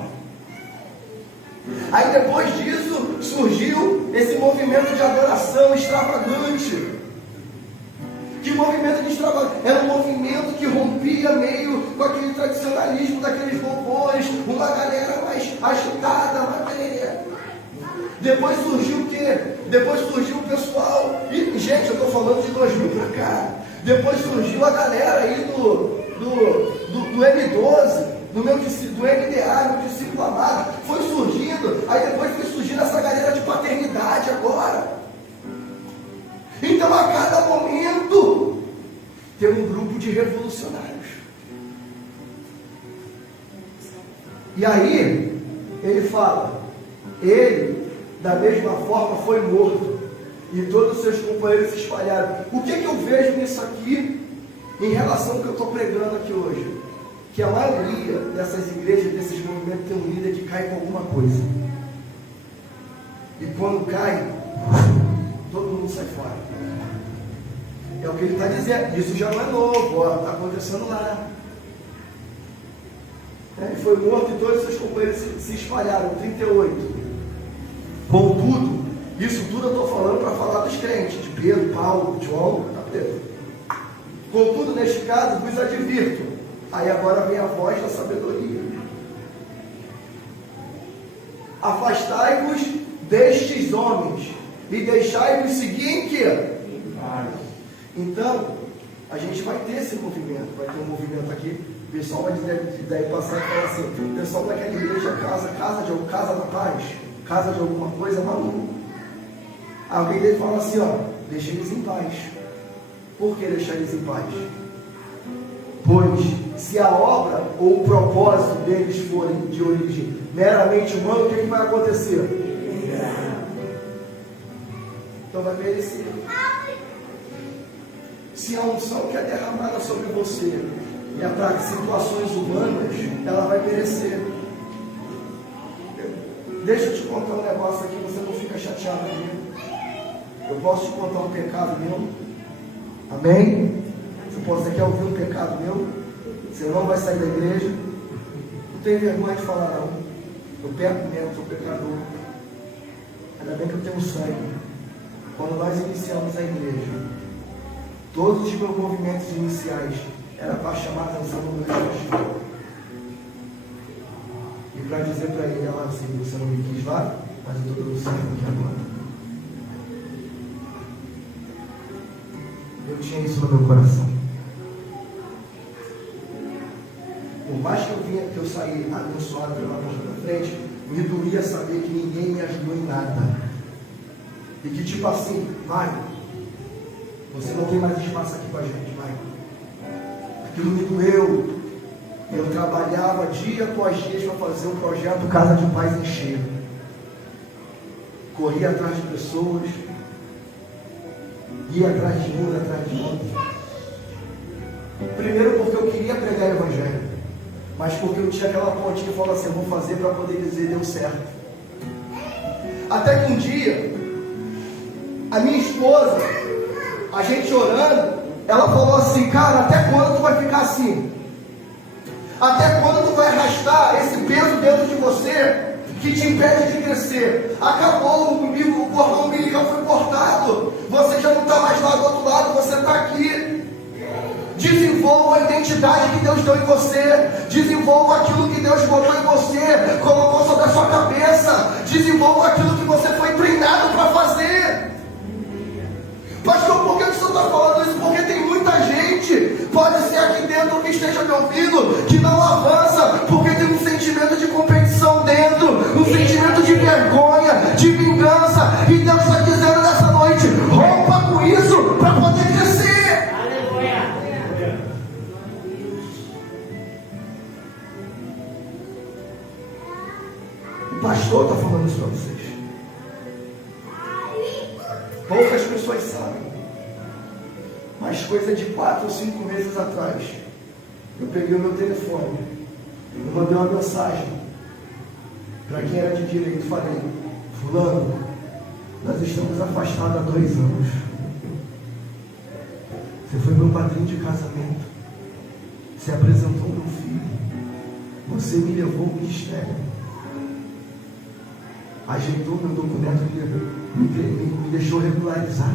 Aí depois disso surgiu esse movimento de adoração extravagante. Que movimento de extravagante? Era um movimento que rompia meio com aquele tradicionalismo daqueles louvores, uma galera mais agitada, matéria. Depois surgiu o quê? Depois surgiu o pessoal, e gente, eu estou falando de 2000 para cá. Depois surgiu a galera aí do M12, do MDA, meu discípulo amado, foi surgindo, aí depois foi surgindo essa galera de paternidade agora. Então a cada momento tem um grupo de revolucionários. E aí ele fala, ele da mesma forma foi morto, e todos os seus companheiros se espalharam. O que eu vejo nisso aqui, em relação ao que eu estou pregando aqui hoje? Que a maioria dessas igrejas, desses movimentos, tem um líder que cai com alguma coisa. E quando cai, todo mundo sai fora. É o que ele está dizendo. Isso já não é novo, está acontecendo lá. Ele foi morto e todos os seus companheiros se espalharam. 38. Contudo, isso tudo eu estou falando para falar dos crentes, de Pedro, Paulo, João, Pedro. Contudo, neste caso, vos advirto. Aí agora vem a voz da sabedoria. Afastai-vos destes homens e deixai-vos seguir em quê? Então, a gente vai ter esse movimento. Vai ter um movimento aqui. O pessoal vai daí passar e falar assim: o pessoal daquela igreja casa da paz, casa de alguma coisa, maluco. Alguém dele fala assim: ó, deixa eles em paz. Por que deixar eles em paz? Pois se a obra ou o propósito deles forem de origem meramente humana, o que vai acontecer? Então vai perecer. Se a unção que é derramada sobre você é para situações humanas, ela vai perecer. Deixa eu te contar um negócio aqui, você não fica chateado comigo. Eu posso te contar um pecado meu? Amém? Você quer ouvir um pecado meu? Você não vai sair da igreja? Não tem vergonha de falar não. Eu peco mesmo, sou pecador. Ainda bem que eu tenho sangue. Quando nós iniciamos a igreja, todos os meus movimentos iniciais era para chamar a atenção do meu Jesus. E para dizer para ele, ela assim, você não me quis lá, mas eu estou dando sangue aqui agora. Eu tinha isso no meu coração. Por mais que eu saí abençoado pela porta da frente, me doía saber que ninguém me ajudou em nada. E que tipo assim, vai, você não tem mais espaço aqui com a gente, vai. Aquilo me doeu. Eu trabalhava dia após dia para fazer um projeto Casa de Paz em Cheiro. Corria atrás de pessoas, ia atrás de um, atrás de outro. Primeiro porque eu queria pregar o Evangelho, mas porque eu tinha aquela pontinha e falava assim, eu vou fazer para poder dizer deu certo. Até que um dia, a minha esposa, a gente orando, ela falou assim, cara, até quando tu vai ficar assim? Até quando tu vai arrastar esse peso dentro de você que te impede de crescer? Acabou, o cordão umbilical foi cortado, você já não está mais lá do outro lado, você está aqui. Desenvolva a identidade que Deus deu em você, desenvolva aquilo que Deus botou em você, colocou sobre a sua cabeça, desenvolva aquilo que você foi treinado para fazer. Pastor, por que o senhor está falando isso? Porque tem muita gente, pode ser aqui dentro que esteja me ouvindo, que não avança, porque tem um sentimento de competição dentro, um sentimento de vergonha, de vingança, e Deus está dizendo nessa noite, rompa com isso para poder crescer. O pastor está falando isso para vocês. Poucas pessoas sabem, mas coisa de 4 ou 5 meses atrás, eu peguei o meu telefone, eu mandei uma mensagem para quem era de direito, falei, fulano, nós estamos afastados há 2 anos, você foi meu padrinho de casamento, você apresentou meu filho, você me levou ao ministério, ajeitou meu documento, me deixou regularizar.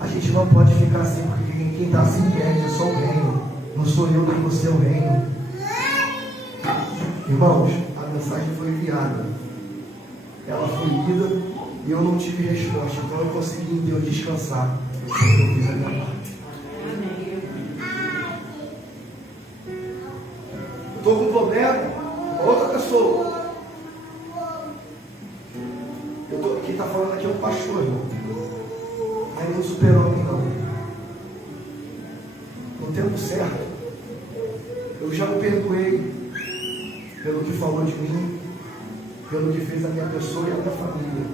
A gente não pode ficar assim, porque quem está assim perde, é só o reino. Não sou eu nem você, é o reino. Irmãos, a mensagem foi enviada, ela foi lida e eu não tive resposta, então eu consegui em Deus descansar, porque eu fiz a minha parte. Eu estou com um problema, outra pessoa. Quem está falando aqui é um pastor, irmão. Mas não super-homem, não. No tempo certo, eu já me perdoei pelo que falou de mim, pelo que fez a minha pessoa e a minha família.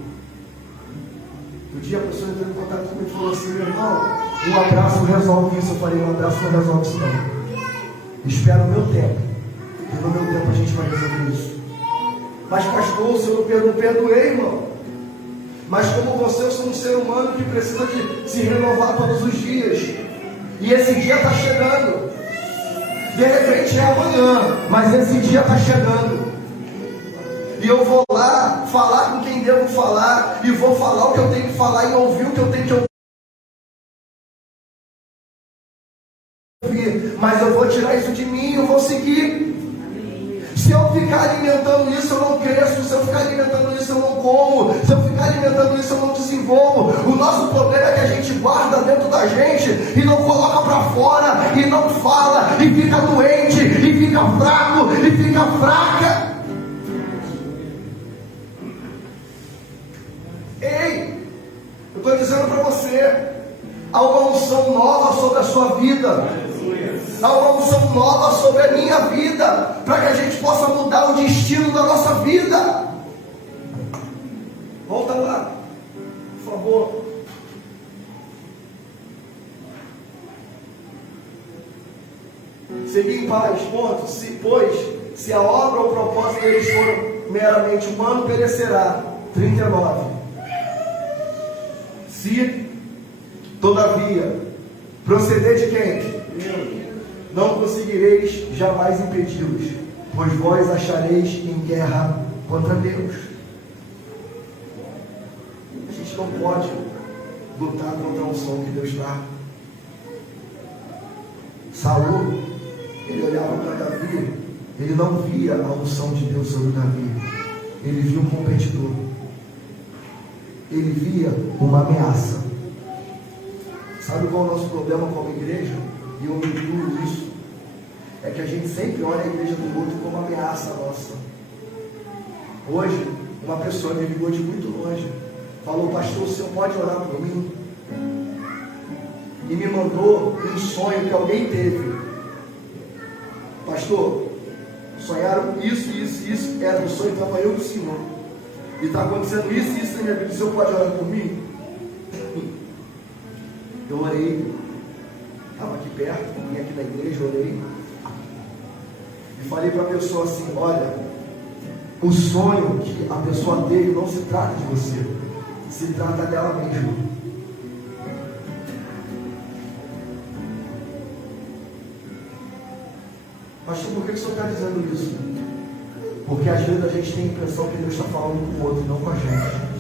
Um dia a pessoa entrou em contato comigo e falou assim, meu irmão, um abraço resolve isso. Eu falei, um abraço não resolve isso não. Espera o meu tempo. E no meu tempo a gente vai resolver isso. Mas pastor, se eu não perdoei, irmão. Mas como você, eu sou um ser humano que precisa de se renovar todos os dias. E esse dia está chegando. De repente é amanhã, mas esse dia está chegando. E eu vou lá falar com quem devo falar, e vou falar o que eu tenho que falar, e ouvir o que eu tenho que ouvir. Mas eu vou tirar isso de mim e eu vou seguir. Se eu ficar alimentando isso, eu não cresço. Se eu ficar alimentando isso, eu não como. Se eu ficar alimentando isso, eu não desenvolvo. O nosso problema é que a gente guarda dentro da gente e não coloca para fora, e não fala, e fica doente, e fica fraco, e fica fraca. Ei, eu estou dizendo para você, há uma unção nova sobre a sua vida. Há uma unção nova sobre a minha vida, para que a gente possa mudar o destino da nossa vida. Volta lá, por favor. Seguir em paz, ponto. Se a obra ou o propósito deles for meramente humano, perecerá. 39. Se, todavia, proceder de quem? Não conseguireis jamais impedi-los, pois vós achareis em guerra contra Deus. A gente não pode lutar contra a unção que Deus dá. Saul, ele olhava para Davi, ele não via a unção de Deus sobre Davi, ele via um competidor, ele via uma ameaça. Sabe qual é o nosso problema como igreja? E eu me incluo nisso, é que a gente sempre olha a igreja do outro como ameaça nossa. Hoje, uma pessoa me ligou de muito longe, falou: pastor, o senhor pode orar por mim? E me mandou um sonho que alguém teve. Pastor, sonharam isso, era um sonho que estava eu e o senhor. E está acontecendo isso na minha vida. O senhor pode orar por mim? Eu orei. Estava aqui perto, vim aqui na igreja, orei. E falei para a pessoa assim: olha, o sonho que a pessoa teve não se trata de você, se trata dela mesma. Pastor, por que o senhor está dizendo isso? Porque às vezes a gente tem a impressão que Deus está falando com o outro, não com a gente.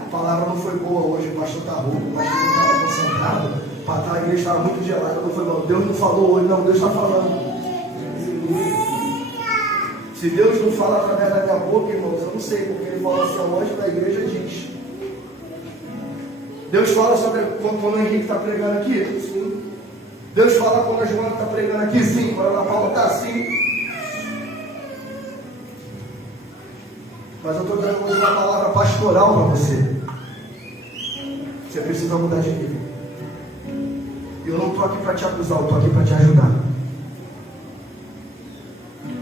A palavra não foi boa hoje, o pastor está rouco, o pastor não estava concentrado, a igreja estava muito gelada, não foi bom. Deus não falou hoje, não, Deus está falando. Se Deus não fala através da minha boca, irmãos, eu não sei, porque Ele fala assim: a anjo da igreja diz. Deus fala sobre quando o Henrique está pregando aqui? Sim. Deus fala quando a Joana está pregando aqui? Sim. Quando a Ana Paula está assim? Mas eu estou dando hoje uma palavra pastoral para você. Você precisa mudar de nível. Eu não estou aqui para te acusar, eu estou aqui para te ajudar.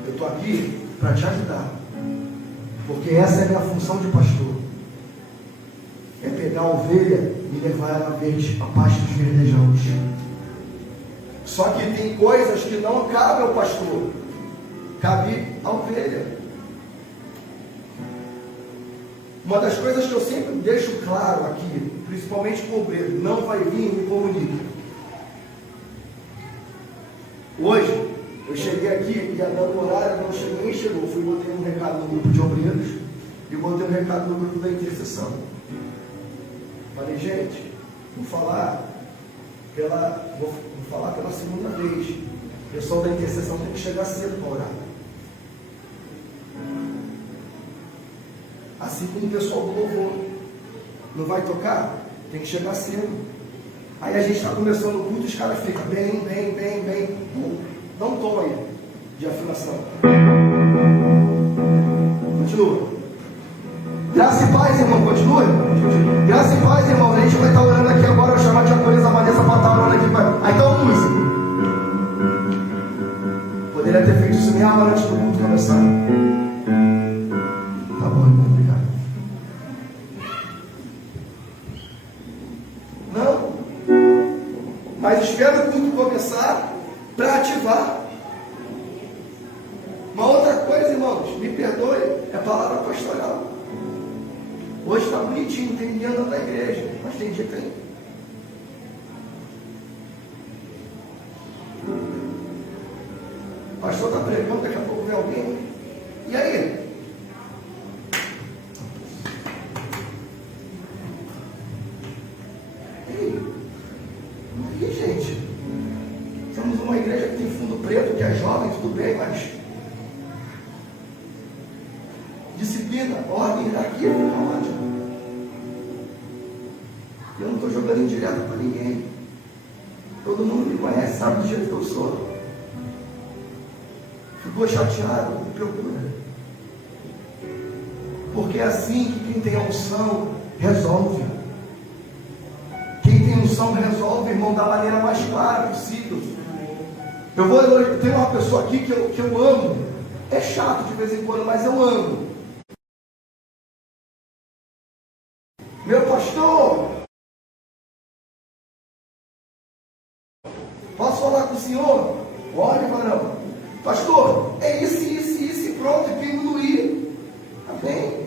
Eu estou aqui para te ajudar. Porque essa é a minha função de pastor. É pegar a ovelha e levar ela verde a pastos verdejantes. Só que tem coisas que não cabem ao pastor, cabe à ovelha. Uma das coisas que eu sempre deixo claro aqui, principalmente com o obreiro: não vai vir, me comunique. Hoje eu cheguei aqui e a dando horário não chegou, nem chegou. Fui, botei um recado no grupo de obreiros e botei um recado no grupo da intercessão. Falei: gente, vou falar pela segunda vez. O pessoal da intercessão tem que chegar cedo para orar. Assim como o pessoal do louvor não vai tocar, tem que chegar cedo. Aí a gente está começando o culto e os caras ficam bem. Dá um tom aí de afinação. Continua. Graça e paz, irmão, continue. Graça e paz, irmão. A gente vai estar orando aqui agora. Eu vou chamar a tia Vanessa para estar orando aqui. Aí então, música. Poderia ter feito isso meia hora antes do culto começar. Tá bom, irmão, obrigado. Não. Mas espera o culto começar para ativar. Uma outra coisa, irmãos, me perdoe, é palavra pastoral. Hoje está bonitinho, tem ninguém andando na igreja, mas tem dia que tem. O pastor está pregando, daqui a pouco vem alguém. E aí? E aí, gente? Somos uma igreja que tem fundo preto, que é jovem, tudo bem, mas disciplina, ordem, hierarquia, fica onde? Eu não estou jogando indireto para ninguém. Todo mundo me conhece, sabe do jeito que eu sou. Ficou chateado, me procura. Porque é assim que quem tem a unção resolve. Quem tem unção resolve, irmão, da maneira mais clara possível. Eu tenho uma pessoa aqui que eu amo. É chato de vez em quando, mas eu amo. Meu pastor, posso falar com o senhor? Olha, varão, pastor, é isso e pronto, e diminuir. Amém?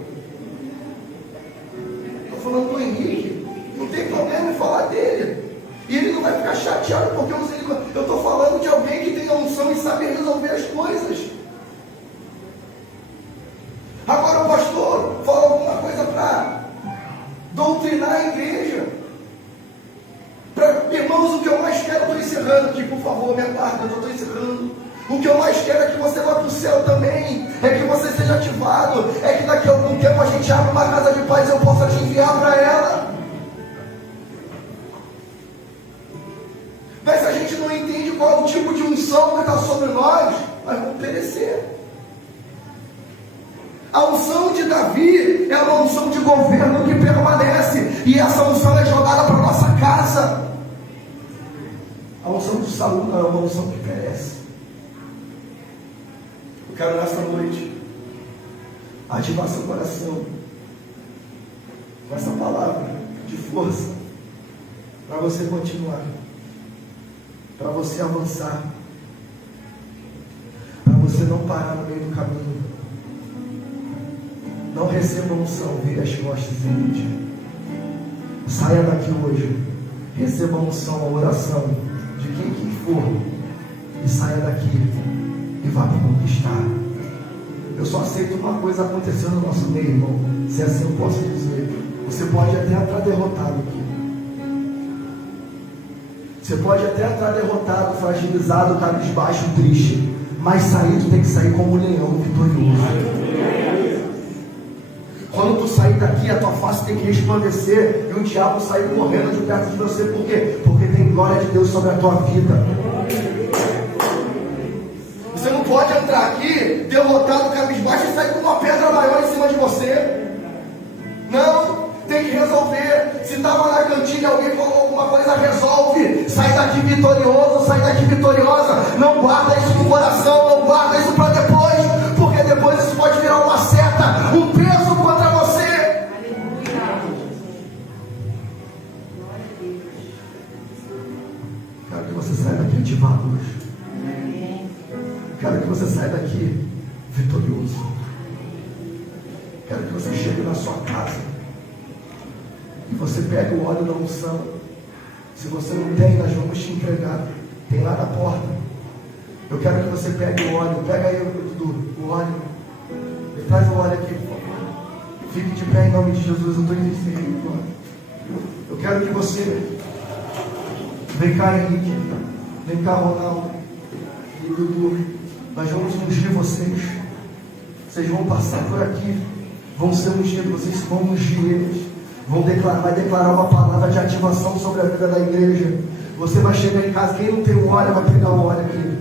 Estou falando do Henrique, não tem problema em falar dele. E ele não vai ficar chateado porque eu estou falando de alguém que tem a unção e sabe resolver as coisas. Agora o pastor fala alguma coisa para doutrinar a igreja. Irmãos, o que eu mais quero, estou encerrando aqui, por favor, minha parte, eu estou encerrando. O que eu mais quero é que você vá para o céu também, é que você seja ativado, é que daqui a algum tempo a gente abra uma casa de paz e eu possa te enviar para ela. Mas se a gente não entende qual é o tipo de unção que está sobre nós, nós vamos perecer. A unção de Davi é uma unção de governo que permanece, e essa unção é jogada para a nossa casa. A unção de Saul não é uma unção que perece. Eu quero nessa noite ativar seu coração com essa palavra de força, para você continuar, para você avançar, para você não parar no meio do caminho. Não receba unção, vire as costas e ide. Saia daqui hoje, receba a unção, a oração de quem for, e saia daqui e vá conquistar. Eu só aceito uma coisa acontecer no nosso meio, irmão, se assim eu posso dizer. Você pode até estar derrotado aqui. Você pode até estar derrotado, fragilizado, cabisbaixo, triste, mas sair, tu tem que sair como um leão vitorioso. Quando tu sair daqui, a tua face tem que resplandecer, e o diabo sair correndo de perto de você. Por quê? Porque tem glória de Deus sobre a tua vida. Você não pode entrar aqui derrotado, cabisbaixo, e sair com uma pedra maior em cima de você. Não, tem que resolver. Se estava na cantina, alguém falou alguma coisa, resolve. Sai daqui vitorioso, sai daqui vitoriosa. Não guarda isso no coração, não guarda isso para depois, porque depois isso pode virar uma seta, um peso contra você. Quero que você saia daqui ativado hoje. Quero que você saia daqui vitorioso. Quero que você chegue na sua casa e você pegue o óleo da unção. Se você não tem, nós vamos te entregar. Tem lá na porta. Eu quero que você pegue o óleo. Pega aí, Dudu, o óleo. Me traz o óleo aqui, por favor. Fique de pé em nome de Jesus. Eu estou intercedendo agora. Eu quero que você... Vem cá, Henrique. Vem cá, Ronaldo. E Dudu. Nós vamos ungir vocês. Vocês vão passar por aqui. Vão ser ungidos. Vocês vão ungir eles. Vai declarar uma palavra de ativação sobre a vida da igreja. Você vai chegar em casa. Quem não tem o óleo vai pegar o óleo aqui.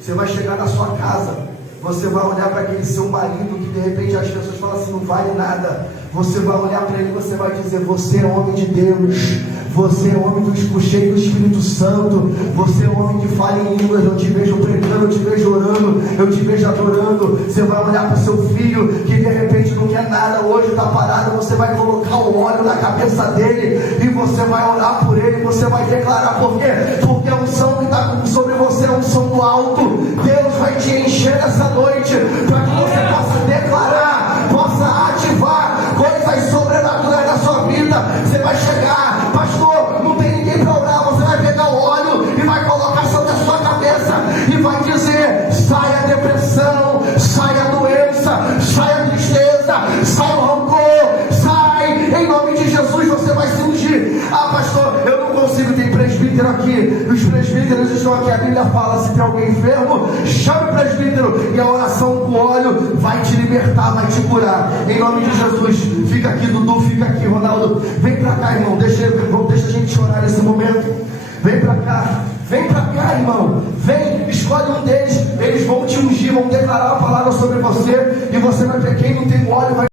Você vai chegar na sua casa. Você vai olhar para aquele seu marido que de repente as pessoas falam assim, não vale nada. Você vai olhar para ele e você vai dizer, você é homem de Deus. Você é homem cheio do Espírito Santo. Você é homem que fala em línguas. Eu te vejo pregando, eu te vejo orando, eu te vejo adorando. Você vai olhar para o seu filho que de repente não quer nada, hoje está parado. Você vai colocar o óleo na cabeça dele e você vai orar por ele. Você vai declarar, por quê? Porque a unção que está sobre você é a unção do alto. Deus vai te encher essa noite para que você possa declarar, possa ativar coisas sobrenaturais na sua vida. Você vai chegar, pastor, não tem ninguém para orar. Você vai pegar o óleo e vai colocar sobre a sua cabeça e vai dizer, sai a depressão, sai a doença, sai a tristeza, sai o rancor, sai, em nome de Jesus. Você vai se ungir. Ah, pastor, eu não consigo, tem presbítero aqui, os presbíteros estão aqui. A Bíblia fala, se tem alguém enfermo, chame o presbítero, e a oração com óleo vai te libertar, vai te curar, em nome de Jesus. Fica aqui, Dudu, fica aqui, Ronaldo, vem pra cá, irmão, deixa a gente orar nesse momento. Vem pra cá, irmão, vem, escolhe um deles, eles vão te ungir, vão declarar a palavra sobre você, e você vai ver, quem não tem óleo vai